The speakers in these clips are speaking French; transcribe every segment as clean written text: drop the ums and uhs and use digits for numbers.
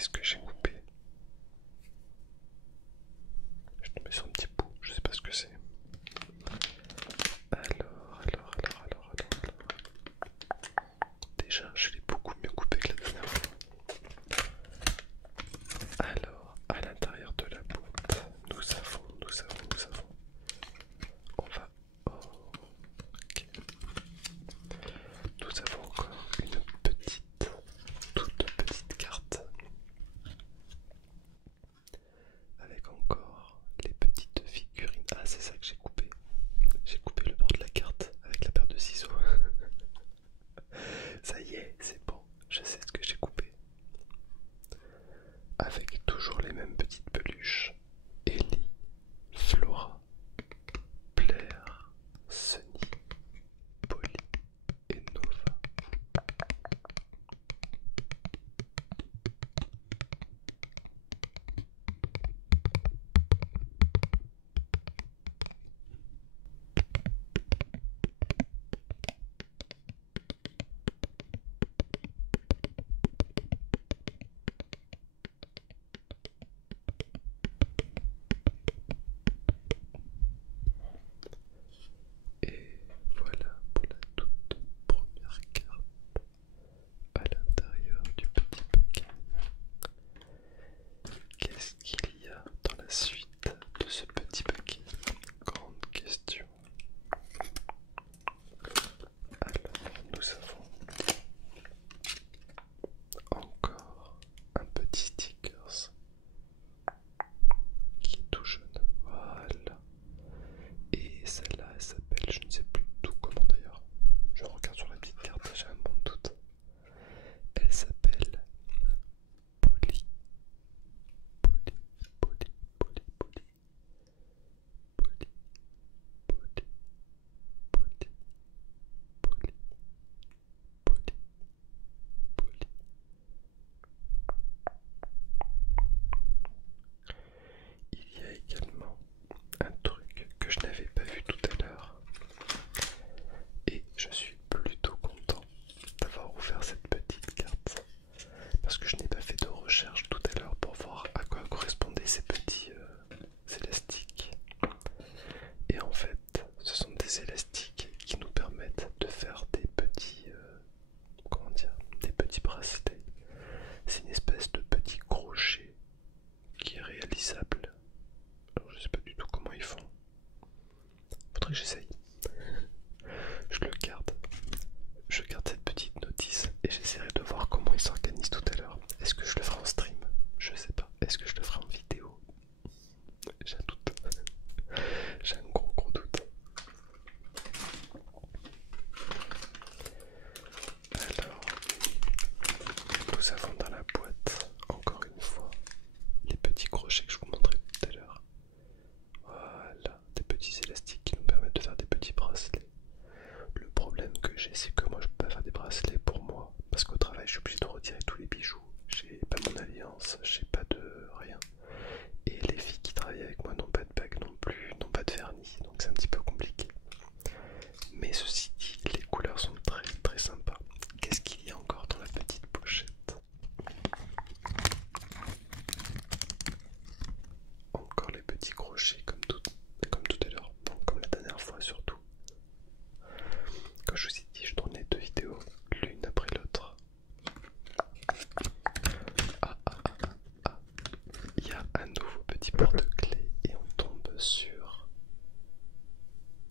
Qu'est-ce que j'ai coupé? Je suis tombé sur un petit bout, je sais pas ce que c'est. Alors. Déjà, je l'ai beaucoup mieux coupé que la dernière fois. Alors, à l'intérieur de la boîte, nous avons. On va. Oh, ok. Nous avons encore une toute petite carte. Avec encore les petites figurines. Ah, c'est ça que j'ai coupé. J'ai coupé le bord de la carte avec la paire de ciseaux. Ça y est, c'est bon, je sais ce que j'ai coupé. Avec toujours les mêmes petites peluches. Ellie, Flora, Blair, Sunny, Polly et Nova. Et voilà pour la toute première carte à l'intérieur du petit paquet. Qu'est-ce qu'il y a dans la suite de ce petit paquet? Grande question. Alors, nous avons encore un petit stickers qui est tout jaune. Voilà. Et celle-là, elle s'appelle, je ne sais plus tout comment d'ailleurs. Je regarde sur la petite carte, j'ai un bon doute. Elle s'appelle Polly. Polly, Polly, Polly, Polly. Polly, Polly, Polly, Polly, Polly, Polly. Il y a également un truc que je n'avais pas vu tout à l'heure. Et je suis plutôt content d'avoir ouvert cette petite carte. Parce que je n'ai pas fait de recherche tout à l'heure pour voir à quoi correspondaient ces petits élastiques. Et en fait, ce sont des élastiques qui nous permettent de faire des petits, comment dire, des petits bracelets. C'est une espèce de petit crochet qui est réalisable. Alors je sais pas du tout comment ils font. Faudrait que j'essaye. Je le garde. Je garde cette petite notice et j'essaierai de voir comment ils s'organisent tout à l'heure. Est-ce que je le ferai en stream? Je sais pas. Est-ce que je le ferai en vidéo? J'ai un doute. J'ai un gros doute. Alors, nous avons dans la boîte, encore une fois, les petits crochets que je vous montrais tout à l'heure. Voilà, des petits élastiques qui nous permettent de faire des petits bracelets. Le problème que j'ai, c'est que moi je peux pas faire des bracelets pour moi, parce qu'au travail je suis obligé de retirer tous les bijoux. J'ai pas mon alliance, j'ai pas de rien. Et les filles qui travaillent avec moi n'ont pas de bague non plus, n'ont pas de vernis, donc c'est un petit peu compliqué. Mais ceci dit, les couleurs sont très sympas. Qu'est-ce qu'il y a encore dans la petite pochette? Encore les petits crochets comme tout à l'heure, comme la dernière fois surtout. Comme je vous ai dit, je tournais 2 vidéos, l'une après l'autre. Il y a un nouveau petit porte-clés et on tombe sur...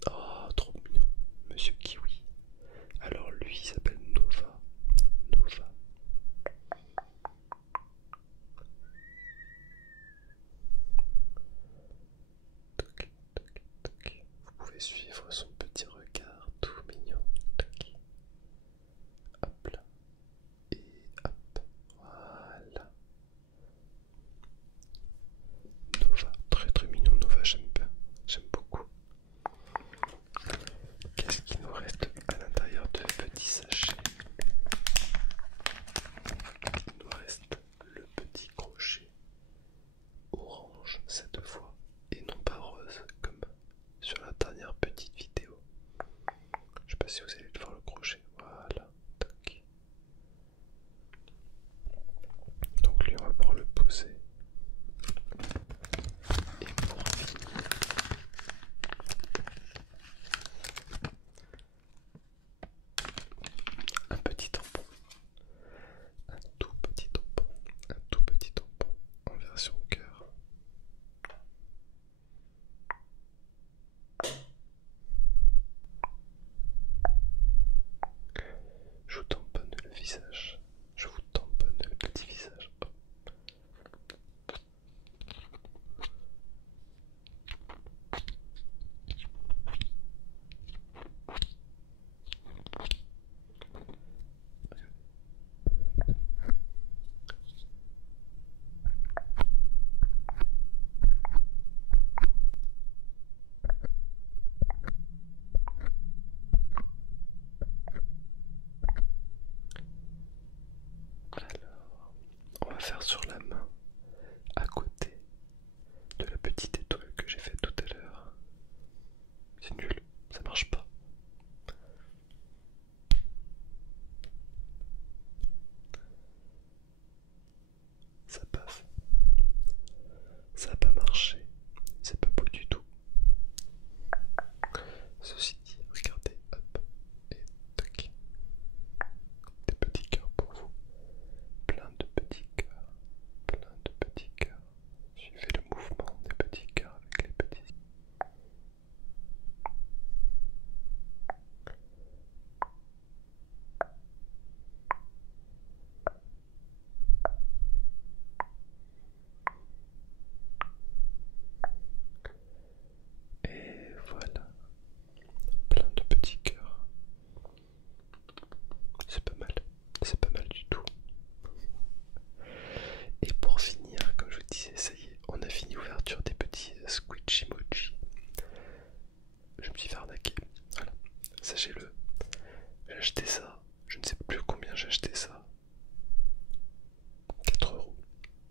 Oh, trop mignon, Monsieur Kiwi. Alors lui, il s'appelle Nova. Nova. Toc, toc, toc. Vous pouvez suivre son petit regard tout mignon. Toc. Hop là. Et hop. Voilà. Nova, très mignon Nova, j'aime bien. J'aime beaucoup. Qu'est-ce qu'il nous reste à l'intérieur de petits sachets? Il nous reste le petit crochet orange cette fois et non pas rose comme sur la dernière petite vidéo.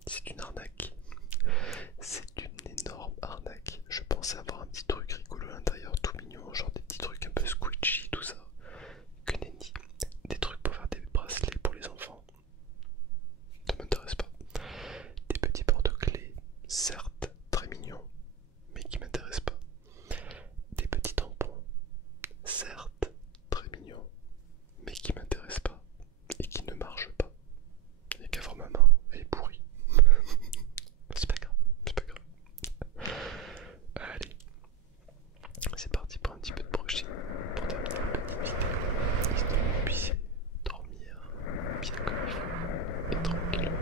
C'est une arnaque. C'est une énorme arnaque. Je pensais avoir un petit truc rigolo à l'intérieur, tout mignon, genre des petits trucs un peu squishy, tout ça. Que nenni. Des trucs pour faire des bracelets pour les enfants. Ça m'intéresse pas. Des petits porte-clés, certes très mignons, mais qui m'intéressent pas. Des petits tampons, certes très mignons, mais qui m'intéressent pas et qui ne marchent pas. Il n'y a qu'à voir ma main, elle est pourrie. C'est pas grave, c'est pas grave. Allez, c'est parti pour un petit peu de brushing pour terminer la petite vidéo, histoire que vous puissiez dormir bien comme il faut et tranquille.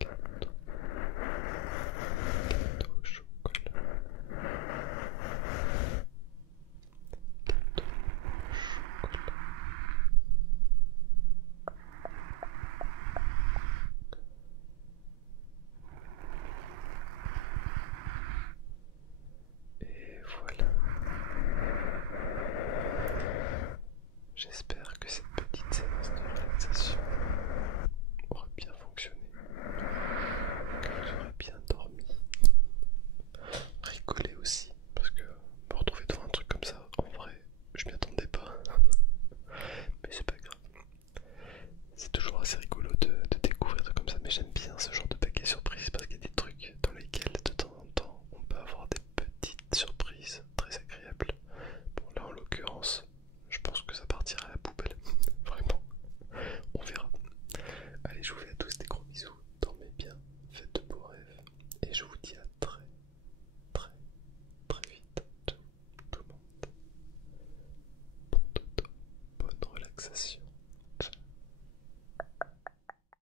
Gâteau au chocolat. Et voilà. J'espère que cette petite séance de relaxation aura bien fonctionné, que vous aurez bien dormi, rigolé aussi, parce que me retrouver devant un truc comme ça, en vrai, je m'y attendais pas, mais c'est pas grave. C'est toujours assez rigolo de découvrir des trucs comme ça, mais j'aime bien ce genre de paquet surprise parce qu'il y a des trucs dans lesquels de temps en temps on peut avoir des petites surprises très agréables. Bon là en l'occurrence, je pense que ça partira à la poubelle, vraiment, on verra. Allez, je vous fais à tous des gros bisous, dormez bien, faites de beaux rêves, et je vous dis